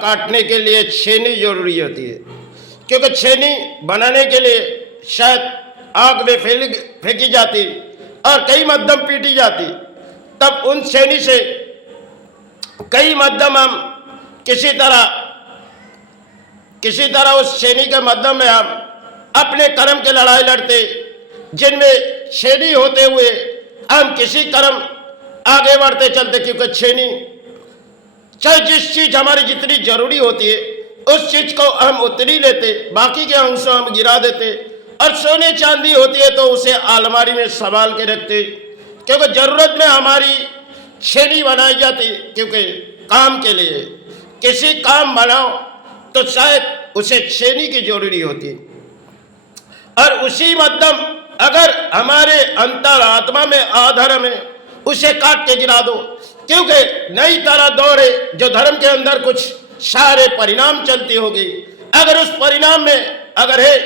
काटने के लिए छेनी जरूरी होती है, क्योंकि छेनी बनाने के लिए शायद आग में फेंकी जाती और कई मध्यम पीटी जाती, तब उन छेनी से कई मध्यम हम किसी तरह उस छेनी के मध्यम में हम अपने कर्म की लड़ाई लड़ते, जिनमें छेनी होते हुए हम किसी कर्म आगे बढ़ते चलते, क्योंकि छेनी चाहे जिस चीज हमारी जितनी जरूरी होती है उस चीज को हम उतनी लेते, बाकी के अंशों हम गिरा देते। और सोने चांदी होती है तो उसे अलमारी में संभाल के रखते, क्योंकि जरूरत में हमारी छेनी बनाई जाती, क्योंकि काम के लिए किसी काम बनाओ तो शायद उसे छेनी की जरूरी होती। और उसी मध्यम अगर हमारे अंतरात्मा में आधार में उसे काट के गिरा दो, क्योंकि नई तरह दौड़े जो धर्म के अंदर कुछ सारे परिणाम चलती होगी, अगर उस परिणाम में अगर है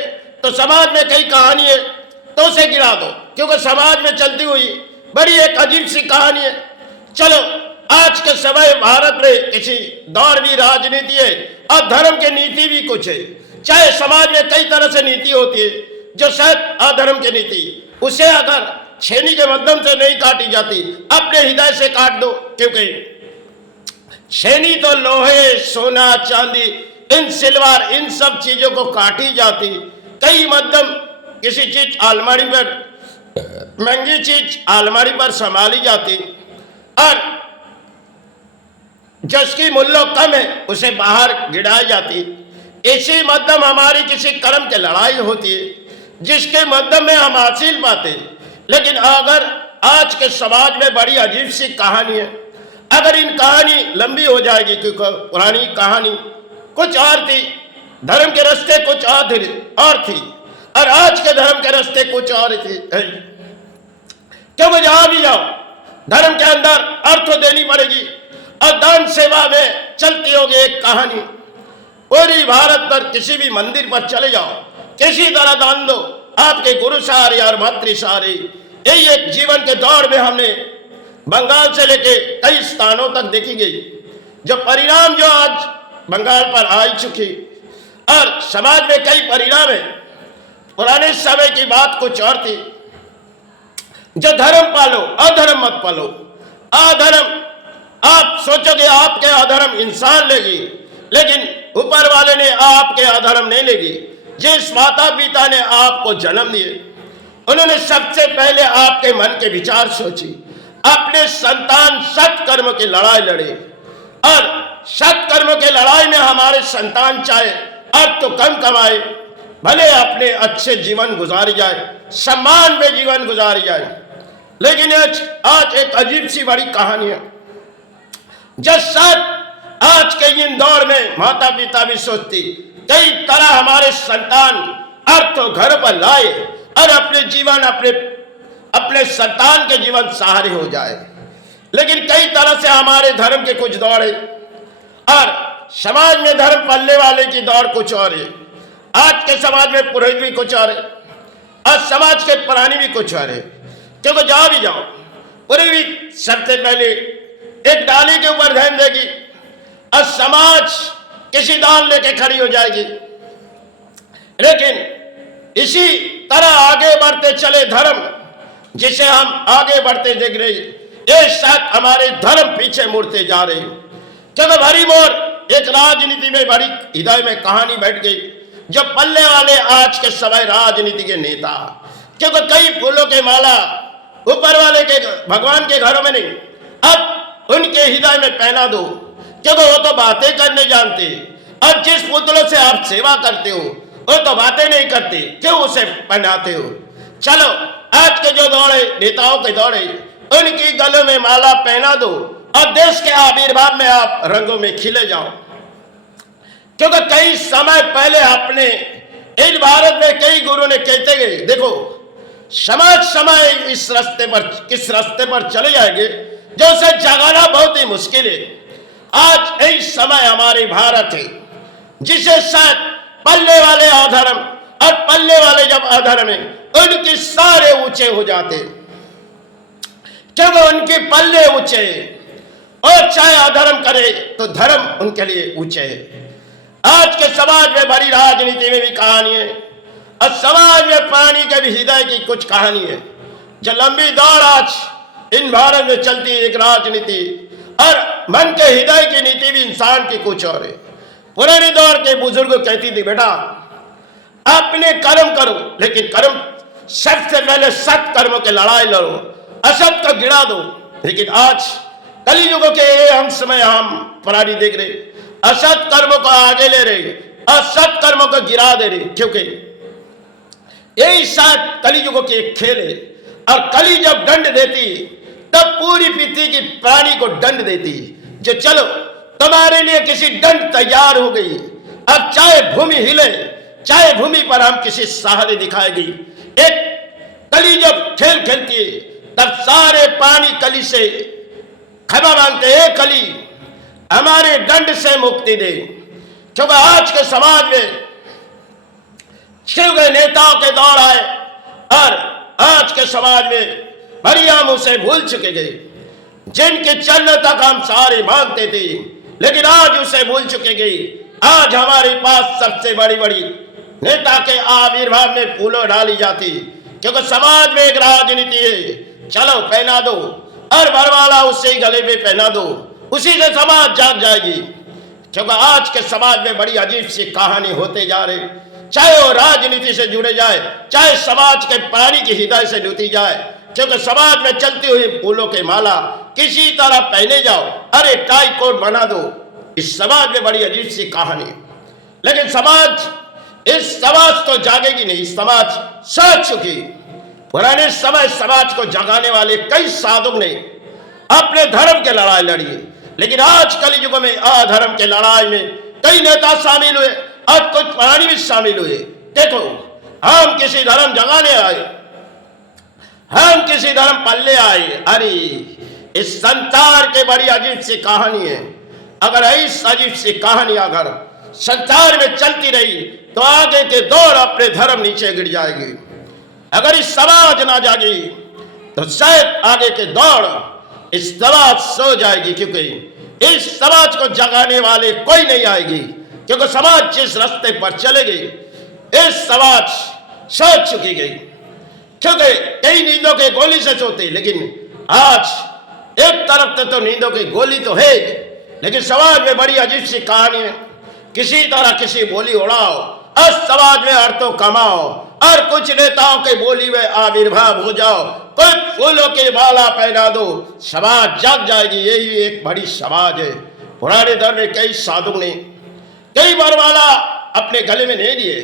तो समाज में कई कहानी है तो उसे गिरा दो, क्योंकि समाज में चलती हुई बड़ी एक अजीब सी कहानी है। चलो आज के समय भारत में किसी दौर भी राजनीति है और धर्म की नीति भी कुछ है, चाहे समाज में कई तरह से नीति होती है जो शायद अधर्म की नीति, उसे अगर छेनी के माध्यम से नहीं काटी जाती, अपने हृदय से काट दो, क्योंकि छेनी तो लोहे सोना चांदी इन सिल्वर इन सब चीजों को काटी जाती, कई मध्यम किसी चीज अलमारी पर महंगी चीज अलमारी पर संभाली जाती और जिसकी मूल्य कम है उसे बाहर गिराई जाती। इसी मध्यम हमारी किसी कर्म की लड़ाई होती है जिसके मध्यम में हम हासिल पाते। लेकिन अगर आज के समाज में बड़ी अजीब सी कहानी है, अगर इन कहानी लंबी हो जाएगी, क्योंकि पुरानी कहानी कुछ और थी, धर्म के रास्ते कुछ और थी और आज के धर्म के रास्ते कुछ और थी। क्योंकि जहां भी जाओ धर्म के अंदर अर्थ देनी पड़ेगी और दान सेवा में चलती होगी एक कहानी। पूरी भारत पर किसी भी मंदिर पर चले जाओ, किसी तरह दान दो, आपके गुरु सारे और मातृ सारे, यही एक जीवन के दौर में हमने बंगाल से लेके कई स्थानों तक देखी गई जो परिणाम जो आज बंगाल पर आ चुकी और समाज में कई परिणाम है। पुराने समय की बात कुछ और थी, जो धर्म पालो अधर्म मत पालो। अधर्म आप सोचोगे आपके अधर्म इंसान लेगी, लेकिन ऊपर वाले ने आपके अधर्म नहीं लेगी। जिस माता पिता ने आपको जन्म दिए उन्होंने सबसे पहले आपके मन के विचार सोची, अपने संतान सत्कर्म की लड़ाई लड़े और सत्कर्म के लड़ाई में हमारे संतान चाहे अब तो कम कमाए, भले अपने अच्छे जीवन गुजारी जाए, सम्मान में जीवन गुजारी जाए। लेकिन आज एक अजीब सी बड़ी कहानी है जो शायद आज के इन दौर में माता पिता भी सोचती, कई तरह हमारे संतान अर्थ घर पर लाए और अपने जीवन अपने संतान के जीवन सहारे हो जाए। लेकिन कई तरह से हमारे धर्म के कुछ दौड़ है और समाज में धर्म पलने वाले की दौड़ कुछ और है। आज के समाज में पुरोहित भी कुछ और है और समाज के प्राणी भी कुछ और है, क्योंकि जहां भी जाओ पुरोहित सबसे पहले एक डाली के ऊपर ध्यान देगी और समाज किसी दान लेके खड़ी हो जाएगी। लेकिन इसी तरह आगे बढ़ते चले धर्म जिसे हम आगे बढ़ते देख रहे, ये शायद हमारे धर्म पीछे मुड़ते जा रहे हैं। क्योंकि भरी मोर एक राजनीति में बड़ी हृदय में कहानी बैठ गई जो पल्ले वाले आज के समय राजनीति के नेता, क्योंकि कई फूलों के माला ऊपर वाले के भगवान के घरों में नहीं, अब उनके हृदय में पहना दो, क्योंकि वो तो बातें करने जानते और जिस पुतलों से आप सेवा करते हो वो तो बातें नहीं करते, क्यों उसे पहनाते हो। चलो आज के जो दौड़े नेताओं के दौड़े उनकी गलों में माला पहना दो और देश के आविर्भाव में आप रंगों में खिले जाओ। क्योंकि कई समय पहले अपने इन भारत में कई गुरु ने कहते गए, देखो समाज समय इस रास्ते पर किस रास्ते पर चले जाएंगे जो उसे जगाना बहुत ही मुश्किल है। आज इस समय हमारे भारत है जिसे शायद पल्ले वाले अधर्म और पल्ले वाले जब अधर्म है उनके सारे ऊंचे हो जाते, क्योंकि उनके पल्ले ऊंचे, और चाहे अधर्म करे तो धर्म उनके लिए ऊंचे है। आज के समाज में बड़ी राजनीति में भी कहानी है और समाज में प्राणी के भी हृदय की कुछ कहानी है। जो लंबी दौड़ आज इन भारत में चलती है एक राजनीति, और मन के हृदय की नीति भी इंसान की कुछ और है। पुराने दौर के बुजुर्ग कहती थी, बेटा अपने कर्म करो, लेकिन कर्म सबसे पहले सत कर्मों के लड़ाई लड़ो, असत को गिरा दो। लेकिन आज कलियुग के अंश में हम प्राणी देख रहे, असत कर्मों को आगे ले रहे, असत कर्मों को गिरा दे रहे, क्योंकि यही शायद कलियुग के खेल है। और कली जब दंड देती तब पूरी पृथ्वी की प्राणी को दंड देती, जो चलो तुम्हारे लिए किसी दंड तैयार हो गई। अब चाहे भूमि हिले, चाहे भूमि पर हम किसी सहारे दिखाएगी। एक कली जब खेल खेलती है तब सारे प्राणी कली से क्षमा मांगते, एक कली हमारे दंड से मुक्ति दे। क्योंकि आज के समाज में छिड़ गए नेताओं के दौर आए, और आज के समाज में बड़ी हम उसे भूल चुके गए, जिनके चरण तक हम सारे मांगते थे, लेकिन आज उसे भूल चुके गए। आज हमारे पास सबसे बड़ी बड़ी नेता के आविर्भाव में फूलों डाली जाती, क्योंकि समाज में एक राजनीति है, चलो पहना दो, और बरवाला उससे गले में पहना दो, उसी से समाज जाग जाएगी। क्योंकि आज के समाज में बड़ी अजीब सी कहानी होते जा रही, चाहे वो राजनीति से जुड़े जाए, चाहे समाज के प्राणी की हृदय से जुटी जाए। क्योंकि समाज में चलती हुई फूलों के माला किसी तरह पहने जाओ, अरे टाई कोट बना दो, इस समाज में बड़ी अजीब सी कहानी। लेकिन समाज, इस समाज तो जागेगी नहीं, समाज सो चुकी। पुराने समय समाज को जगाने वाले कई साधुओं ने अपने धर्म के लड़ाई लड़ी, लेकिन आज कलयुग में अधर्म के लड़ाई में कई नेता शामिल हुए और कुछ प्राणी भी शामिल हुए। देखो, हम किसी धर्म जगाने आए, हम किसी धर्म पल्ले आए, अरे इस संसार के बड़ी अजीब सी कहानी है। अगर इस अजीब सी कहानी अगर संसार में चलती रही तो आगे के दौर अपने धर्म नीचे गिर जाएगी। अगर इस समाज ना जागी तो शायद आगे के दौर इस समाज सो जाएगी, क्योंकि इस समाज को जगाने वाले कोई नहीं आएगी। क्योंकि समाज जिस रास्ते पर चलेगी, इस समाज सो चुकी गई। क्योंकि कई नींदों के गोली से सोते, लेकिन आज एक तरफ तो नींदों की गोली तो है, लेकिन समाज में बड़ी अजीब सी कहानी है। किसी तरह किसी बोली उड़ाओ और समाज में अर्थों कमाओ, और कुछ नेताओं के बोली में आविर्भाव हो जाओ, कुछ फूलों की माला पहना दो, समाज जाग जाएगी। यही एक बड़ी समाज है। पुराने दौर में कई साधु ने कई बरवाला अपने गले में नहीं लिए।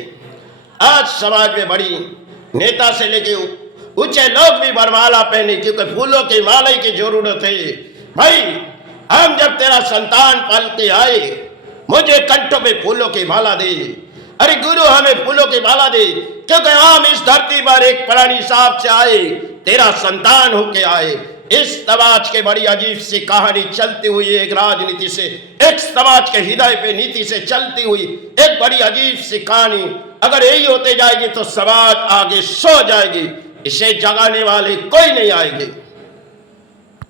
आज समाज में बड़ी नेता से लेके ऊंचे लोग भी बरमाला पहने, क्योंकि फूलों की माला की जरूरत है। भाई, हम जब तेरा संतान पल के आए, मुझे कंठों पे फूलों की माला दे। अरे गुरु, हमें फूलों की माला दे, क्योंकि हम इस धरती पर एक प्राणी साहब से आए, तेरा संतान होके आए। इस समाज के बड़ी अजीब सी कहानी चलती हुई, एक राजनीति से, एक समाज के हृदय पे नीति से चलती हुई एक बड़ी अजीब सी कहानी अगर यही होते जाएगी तो समाज आगे सो जाएगी। इसे जगाने वाले कोई नहीं आएंगे।